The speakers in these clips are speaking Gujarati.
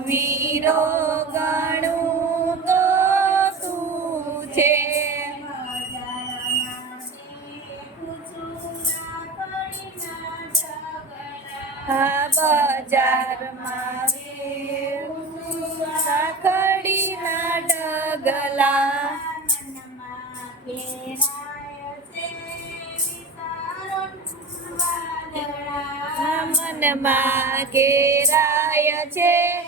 વીરો ગણું તો છે બજારમાં રાખડીના ડગલા મનમાં ઘેરાય છે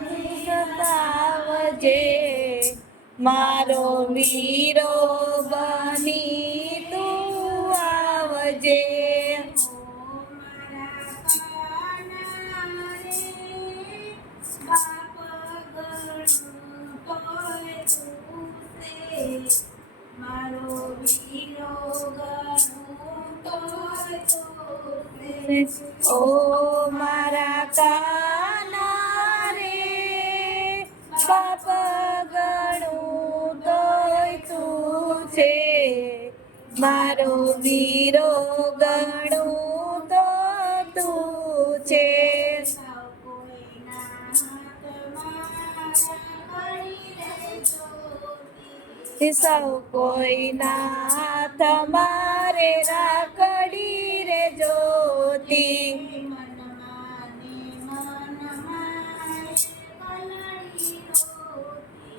ઓ મારા મારો બની તું આવજે. ઓ મારા કાના બાપ ગણું તોય તું છે. મારો વીરો ગણું તો તું છે. સૌ કોઈના તમારે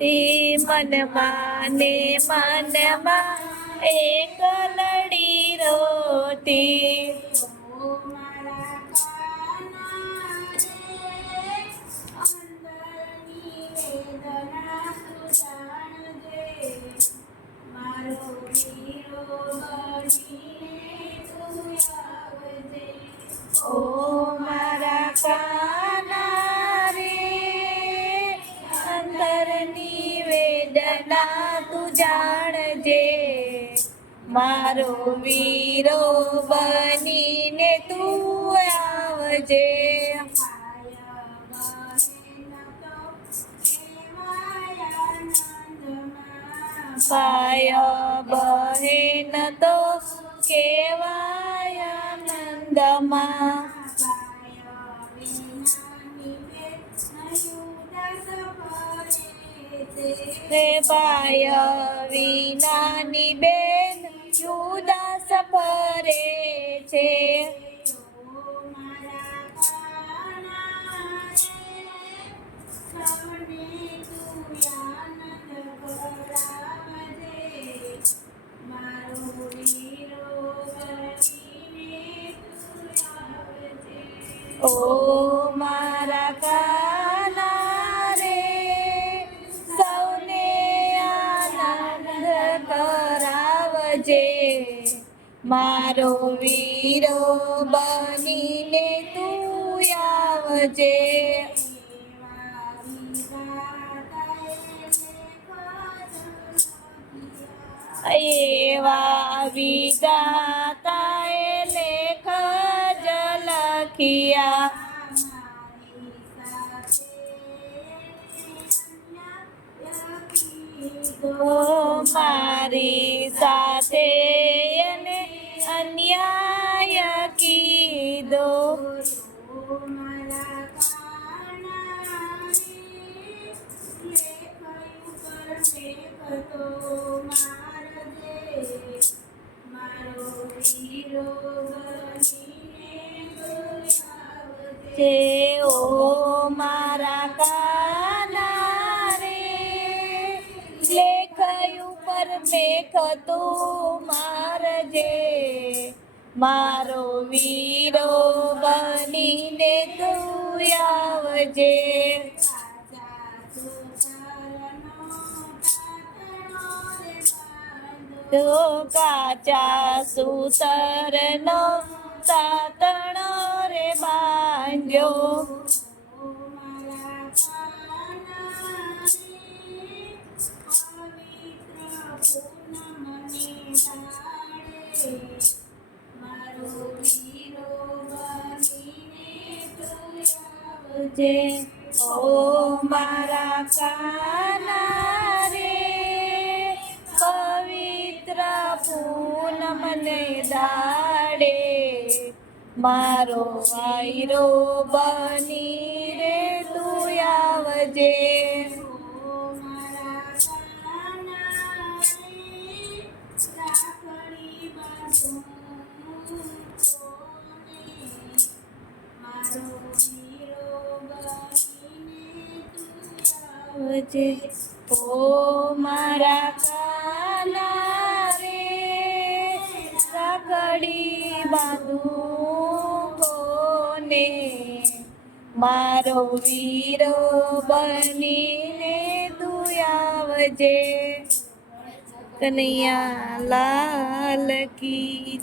તે મનમાં ને મનમાં એક લડી રોતી. વેદના તું જાણજે. મારો વીરો બનીને તું આવજે. પાય બહેન તો કેવાય આનંદમાં. રે પાય વિનાની બેન ઉદાસ પરે છે. ઓ મારા કાના કરાવજે મારો વીરો બનીને તું આવજે. એવા વિદાતાએ લેખ જ લખિયા. મારી સાથે છે મારા કાના રે લેખ ઉપર મેખ મારજે. મારો વીરો બનીને તું આવજે. તો કાચા સુતરનો સાતણો રે બા જે ઓ મારા કાના. મારો વાયરો બની રે તું આવજે આવજે ઓ મારા કાના રે રાખડી બાંધું કોને મારો વીરો બનીને તું આવજે. કનૈયા લાલ કી